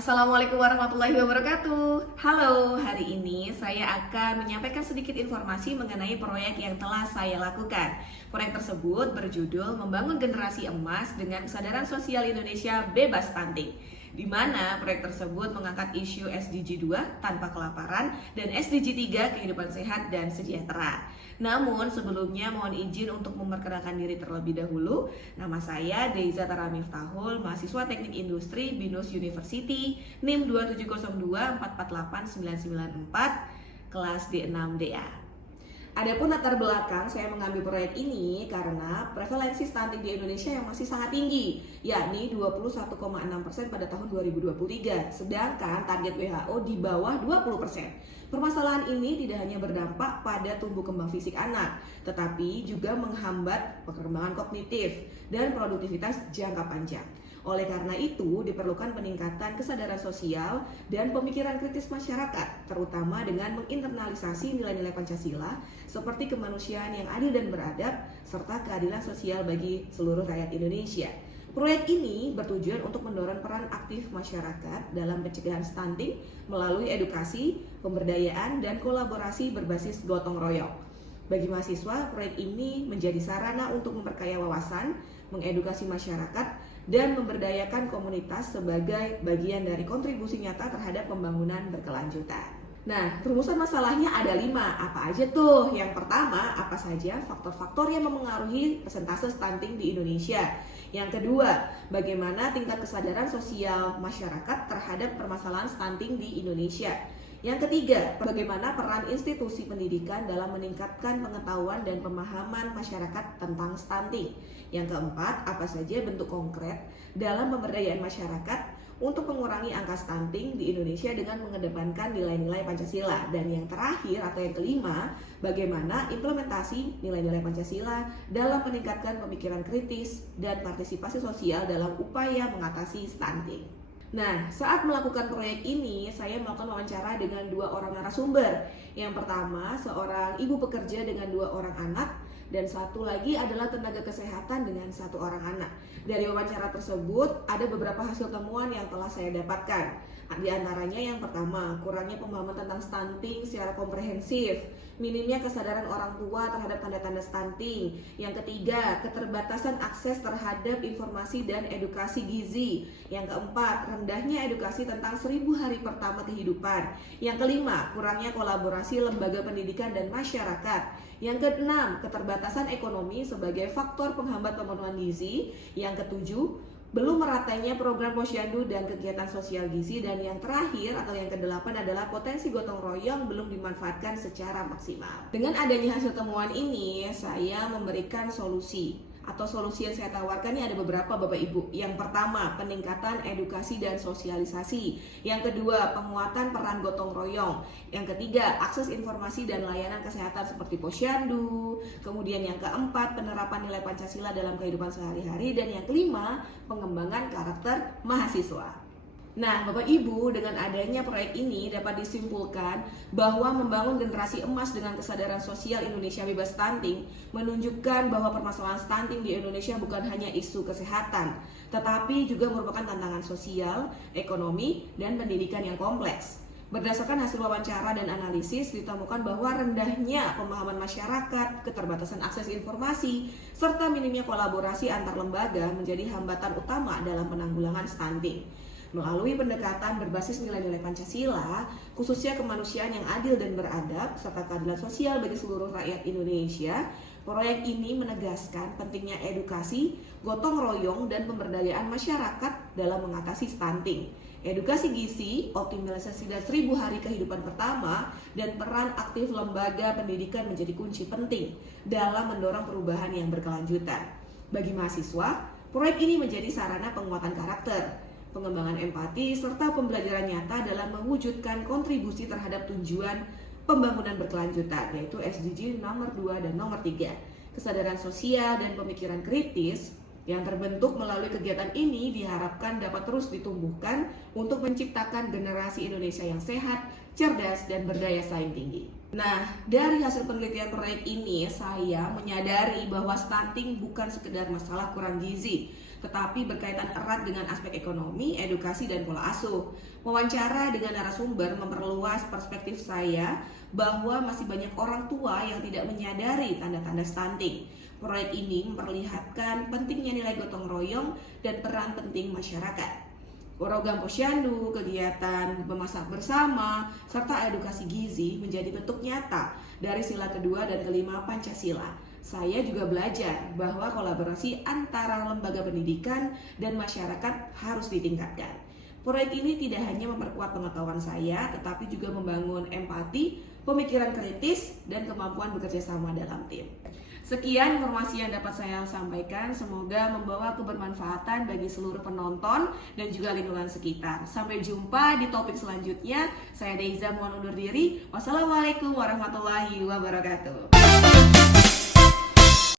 Assalamualaikum warahmatullahi wabarakatuh. Halo, hari ini saya akan menyampaikan sedikit informasi mengenai proyek yang telah saya lakukan. Proyek tersebut berjudul Membangun Generasi Emas dengan Kesadaran Sosial Indonesia Bebas Stunting, di mana proyek tersebut mengangkat isu SDG 2 tanpa kelaparan dan SDG 3 kehidupan sehat dan sejahtera. Namun sebelumnya mohon izin untuk memperkenalkan diri terlebih dahulu. Nama saya Deiza Tara Miftahul, mahasiswa Teknik Industri BINUS University, NIM 27024489994, kelas D6DA. Adapun latar belakang saya mengambil proyek ini karena prevalensi stunting di Indonesia yang masih sangat tinggi, yakni 21,6% pada tahun 2023, sedangkan target WHO di bawah 20%. Permasalahan ini tidak hanya berdampak pada tumbuh kembang fisik anak, tetapi juga menghambat perkembangan kognitif dan produktivitas jangka panjang. Oleh karena itu, diperlukan peningkatan kesadaran sosial dan pemikiran kritis masyarakat, terutama dengan menginternalisasi nilai-nilai Pancasila seperti kemanusiaan yang adil dan beradab, serta keadilan sosial bagi seluruh rakyat Indonesia. Proyek ini bertujuan untuk mendorong peran aktif masyarakat dalam pencegahan stunting melalui edukasi, pemberdayaan, dan kolaborasi berbasis gotong royong. Bagi mahasiswa, proyek ini menjadi sarana untuk memperkaya wawasan, mengedukasi masyarakat, dan memberdayakan komunitas sebagai bagian dari kontribusi nyata terhadap pembangunan berkelanjutan. Nah, rumusan masalahnya ada 5. Apa aja tuh? Yang pertama, apa saja faktor-faktor yang memengaruhi persentase stunting di Indonesia? Yang kedua, bagaimana tingkat kesadaran sosial masyarakat terhadap permasalahan stunting di Indonesia? Yang ketiga, bagaimana peran institusi pendidikan dalam meningkatkan pengetahuan dan pemahaman masyarakat tentang stunting? Yang keempat, apa saja bentuk konkret dalam pemberdayaan masyarakat untuk mengurangi angka stunting di Indonesia dengan mengedepankan nilai-nilai Pancasila? Dan yang terakhir atau yang kelima, bagaimana implementasi nilai-nilai Pancasila dalam meningkatkan pemikiran kritis dan partisipasi sosial dalam upaya mengatasi stunting? Nah, saat melakukan proyek ini, saya melakukan wawancara dengan 2 orang narasumber. Yang pertama, seorang ibu pekerja dengan 2 orang anak, dan satu lagi adalah tenaga kesehatan dengan 1 orang anak. Dari wawancara tersebut, ada beberapa hasil temuan yang telah saya dapatkan. Di antaranya yang pertama, kurangnya pemahaman tentang stunting secara komprehensif, minimnya kesadaran orang tua terhadap tanda-tanda stunting. Yang ketiga, keterbatasan akses terhadap informasi dan edukasi gizi. Yang keempat, rendahnya edukasi tentang 1000 hari pertama kehidupan. Yang kelima, kurangnya kolaborasi lembaga pendidikan dan masyarakat. Yang keenam, keterbatasan ekonomi sebagai faktor penghambat pemenuhan gizi. Yang ketujuh, belum meratanya program posyandu dan kegiatan sosial gizi. Dan yang terakhir atau yang kedelapan adalah potensi gotong royong belum dimanfaatkan secara maksimal. Dengan adanya hasil temuan ini, saya memberikan solusi yang saya tawarkan ini ada beberapa Bapak Ibu. Yang pertama, peningkatan edukasi dan sosialisasi. Yang kedua, penguatan peran gotong royong. Yang ketiga, akses informasi dan layanan kesehatan seperti posyandu. Kemudian yang keempat, penerapan nilai Pancasila dalam kehidupan sehari-hari. Dan yang kelima, pengembangan karakter mahasiswa. Nah, Bapak Ibu, dengan adanya proyek ini dapat disimpulkan bahwa membangun generasi emas dengan kesadaran sosial Indonesia bebas stunting menunjukkan bahwa permasalahan stunting di Indonesia bukan hanya isu kesehatan, tetapi juga merupakan tantangan sosial, ekonomi, dan pendidikan yang kompleks. Berdasarkan hasil wawancara dan analisis, ditemukan bahwa rendahnya pemahaman masyarakat, keterbatasan akses informasi, serta minimnya kolaborasi antar lembaga menjadi hambatan utama dalam penanggulangan stunting. Melalui pendekatan berbasis nilai-nilai Pancasila, khususnya kemanusiaan yang adil dan beradab, serta keadilan sosial bagi seluruh rakyat Indonesia, proyek ini menegaskan pentingnya edukasi, gotong royong, dan pemberdayaan masyarakat dalam mengatasi stunting. Edukasi gizi, optimalisasi dan 1000 hari kehidupan pertama, dan peran aktif lembaga pendidikan menjadi kunci penting dalam mendorong perubahan yang berkelanjutan. Bagi mahasiswa, proyek ini menjadi sarana penguatan karakter, pengembangan empati, serta pembelajaran nyata dalam mewujudkan kontribusi terhadap tujuan pembangunan berkelanjutan, yaitu SDG nomor 2 dan nomor 3. Kesadaran sosial dan pemikiran kritis yang terbentuk melalui kegiatan ini diharapkan dapat terus ditumbuhkan untuk menciptakan generasi Indonesia yang sehat, cerdas, dan berdaya saing tinggi. Nah, dari hasil penelitian proyek ini, saya menyadari bahwa stunting bukan sekedar masalah kurang gizi, tetapi berkaitan erat dengan aspek ekonomi, edukasi, dan pola asuh. Wawancara dengan narasumber memperluas perspektif saya bahwa masih banyak orang tua yang tidak menyadari tanda-tanda stunting. Proyek ini memperlihatkan pentingnya nilai gotong royong dan peran penting masyarakat. Program posyandu, kegiatan memasak bersama, serta edukasi gizi menjadi bentuk nyata dari sila kedua dan kelima Pancasila. Saya juga belajar bahwa kolaborasi antara lembaga pendidikan dan masyarakat harus ditingkatkan. Proyek ini tidak hanya memperkuat pengetahuan saya, tetapi juga membangun empati, pemikiran kritis, dan kemampuan bekerja sama dalam tim. Sekian informasi yang dapat saya sampaikan, semoga membawa kebermanfaatan bagi seluruh penonton dan juga lingkungan sekitar. Sampai jumpa di topik selanjutnya. Saya Deiza mohon undur diri. Wassalamualaikum warahmatullahi wabarakatuh.